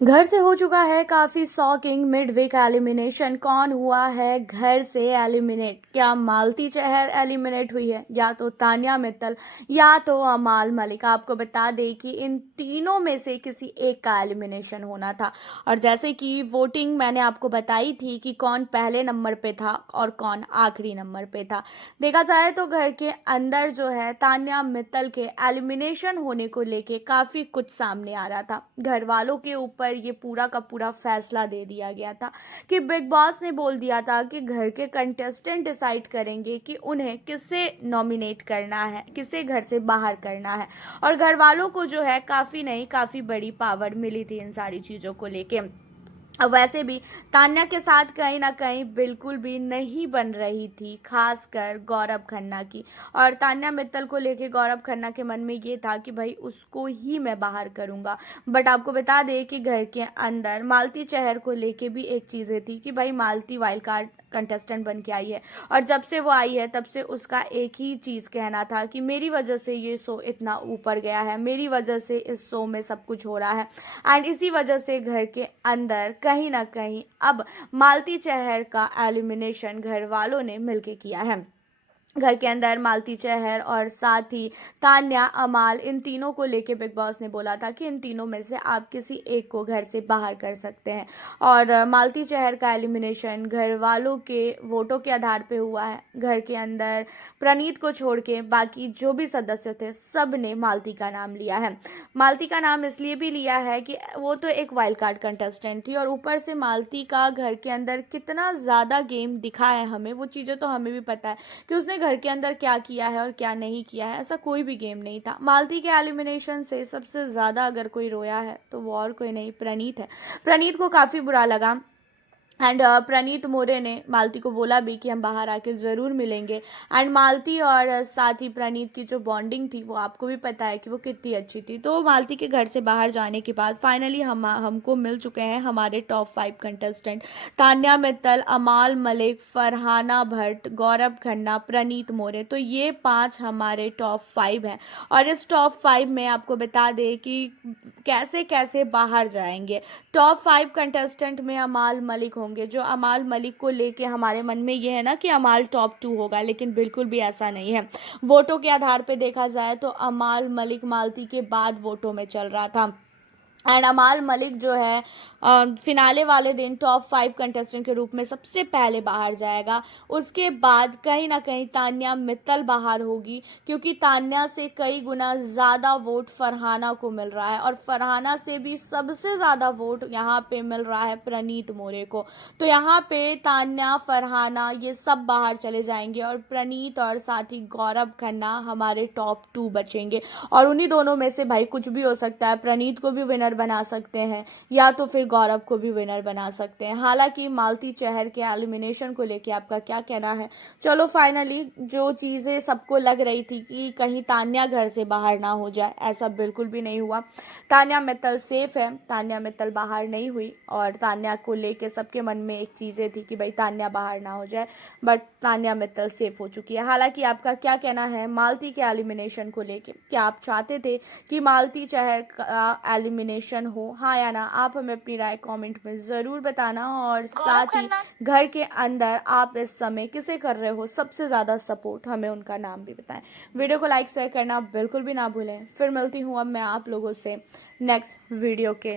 घर से हो चुका है काफी शॉकिंग मिड वीक एलिमिनेशन। कौन हुआ है घर से एलिमिनेट? क्या मालती चहर एलिमिनेट हुई है, या तो तान्या मित्तल, या तो अमाल मलिक? आपको बता दें कि इन तीनों में से किसी एक का एलिमिनेशन होना था। और जैसे कि वोटिंग मैंने आपको बताई थी कि कौन पहले नंबर पे था और कौन आखिरी नंबर पे था, देखा जाए तो घर के अंदर जो है तान्या मित्तल के एलिमिनेशन होने को लेके काफी कुछ सामने आ रहा था। घर वालों के ऊपर ये पूरा का पूरा फैसला दे दिया गया था कि बिग बॉस ने बोल दिया था कि घर के कंटेस्टेंट डिसाइड करेंगे कि उन्हें किसे नॉमिनेट करना है, किसे घर से बाहर करना है। और घर वालों को जो है काफ़ी नहीं काफ़ी बड़ी पावर मिली थी इन सारी चीज़ों को लेके। अब वैसे भी तान्या के साथ कहीं ना कहीं बिल्कुल भी नहीं बन रही थी, खासकर गौरव खन्ना की। और तान्या मित्तल को लेके गौरव खन्ना के मन में ये था कि भाई उसको ही मैं बाहर करूंगा। बट आपको बता दें कि घर के अंदर मालती चहर को लेके भी एक चीज़ें थी कि भाई मालती वाइल्ड कार्ड कंटेस्टेंट बन के आई है, और जब से वो आई है तब से उसका एक ही चीज़ कहना था कि मेरी वजह से ये शो इतना ऊपर गया है, मेरी वजह से इस शो में सब कुछ हो रहा है। एंड इसी वजह से घर के अंदर कहीं ना कहीं अब मालती चहर का एलिमिनेशन घर वालों ने मिलके किया है। घर के अंदर मालती चहर और साथ ही तान्या, अमाल, इन तीनों को लेके बिग बॉस ने बोला था कि इन तीनों में से आप किसी एक को घर से बाहर कर सकते हैं। और मालती चहर का एलिमिनेशन घर वालों के वोटों के आधार पे हुआ है। घर के अंदर प्रणीत को छोड़ के बाकी जो भी सदस्य थे सब ने मालती का नाम लिया है। मालती का नाम इसलिए भी लिया है कि वो तो एक वाइल्ड कार्ड कंटेस्टेंट थी, और ऊपर से मालती का घर के अंदर कितना ज़्यादा गेम दिखा है हमें, वो चीज़ें तो हमें भी पता है कि उसने घर के अंदर क्या किया है और क्या नहीं किया है। ऐसा कोई भी गेम नहीं था। मालती के एलिमिनेशन से सबसे ज़्यादा अगर कोई रोया है तो वो और कोई नहीं, प्रणीत है। प्रणीत को काफ़ी बुरा लगा। एंड प्रणीत मोरे ने मालती को बोला भी कि हम बाहर आके ज़रूर मिलेंगे। एंड मालती और साथ ही प्रणीत की जो बॉन्डिंग थी वो आपको भी पता है कि वो कितनी अच्छी थी। तो मालती के घर से बाहर जाने के बाद फाइनली हमको मिल चुके हैं हमारे टॉप 5 कंटेस्टेंट। तान्या मित्तल, अमाल मलिक, फरहाना भट्ट, गौरव खन्ना, प्रणीत मोरे। तो ये 5 हमारे टॉप 5 हैं। और इस टॉप 5 में आपको बता दें कि कैसे कैसे बाहर जाएंगे। टॉप 5 कंटेस्टेंट में अमाल मलिक होंगे, जो अमाल मलिक को लेके हमारे मन में ये है ना कि अमाल टॉप 2 होगा, लेकिन बिल्कुल भी ऐसा नहीं है। वोटों के आधार पे देखा जाए तो अमाल मलिक मालती के बाद वोटों में चल रहा था। एंड अमाल मलिक जो है फिनाले वाले दिन टॉप 5 कंटेस्टेंट के रूप में सबसे पहले बाहर जाएगा। उसके बाद कहीं ना कहीं तान्या मित्तल बाहर होगी, क्योंकि तान्या से कई गुना ज़्यादा वोट फरहाना को मिल रहा है, और फरहाना से भी सबसे ज़्यादा वोट यहाँ पे मिल रहा है प्रणीत मोरे को। तो यहाँ पे तान्या, फरहाना ये सब बाहर चले जाएंगे, और प्रणीत और साथ ही गौरव खन्ना हमारे टॉप 2 बचेंगे। और उन्हीं दोनों में से भाई कुछ भी हो सकता है, प्रणीत को भी विनर बना सकते हैं या तो फिर गौरव को भी विनर बना सकते हैं। हालांकि मालती चहर के एलिमिनेशन को लेके आपका क्या कहना है? चलो फाइनली जो चीज़ें सबको लग रही थी कि कहीं तान्या घर से बाहर ना हो जाए, ऐसा बिल्कुल भी नहीं हुआ। तान्या मित्तल सेफ है, तान्या मित्तल बाहर नहीं हुई। और तान्या को लेके सबके मन में एक चीज़ें थी कि भाई तान्या बाहर ना हो जाए, बट तान्या मित्तल सेफ हो चुकी है। हालांकि आपका क्या कहना है मालती के एलिमिनेशन को लेके? क्या आप चाहते थे कि मालती चहर का एलिमिनेशन हो, हाँ या ना? आप हमें अपनी राय कमेंट में ज़रूर बताना। और साथ ही घर के अंदर आप इस समय किसे कर रहे हो सबसे ज़्यादा सपोर्ट, हमें उनका नाम भी बताएं। वीडियो को लाइक शेयर करना बिल्कुल भी ना भूलें। फिर मिलती हूँ अब मैं आप लोगों से नेक्स्ट वीडियो के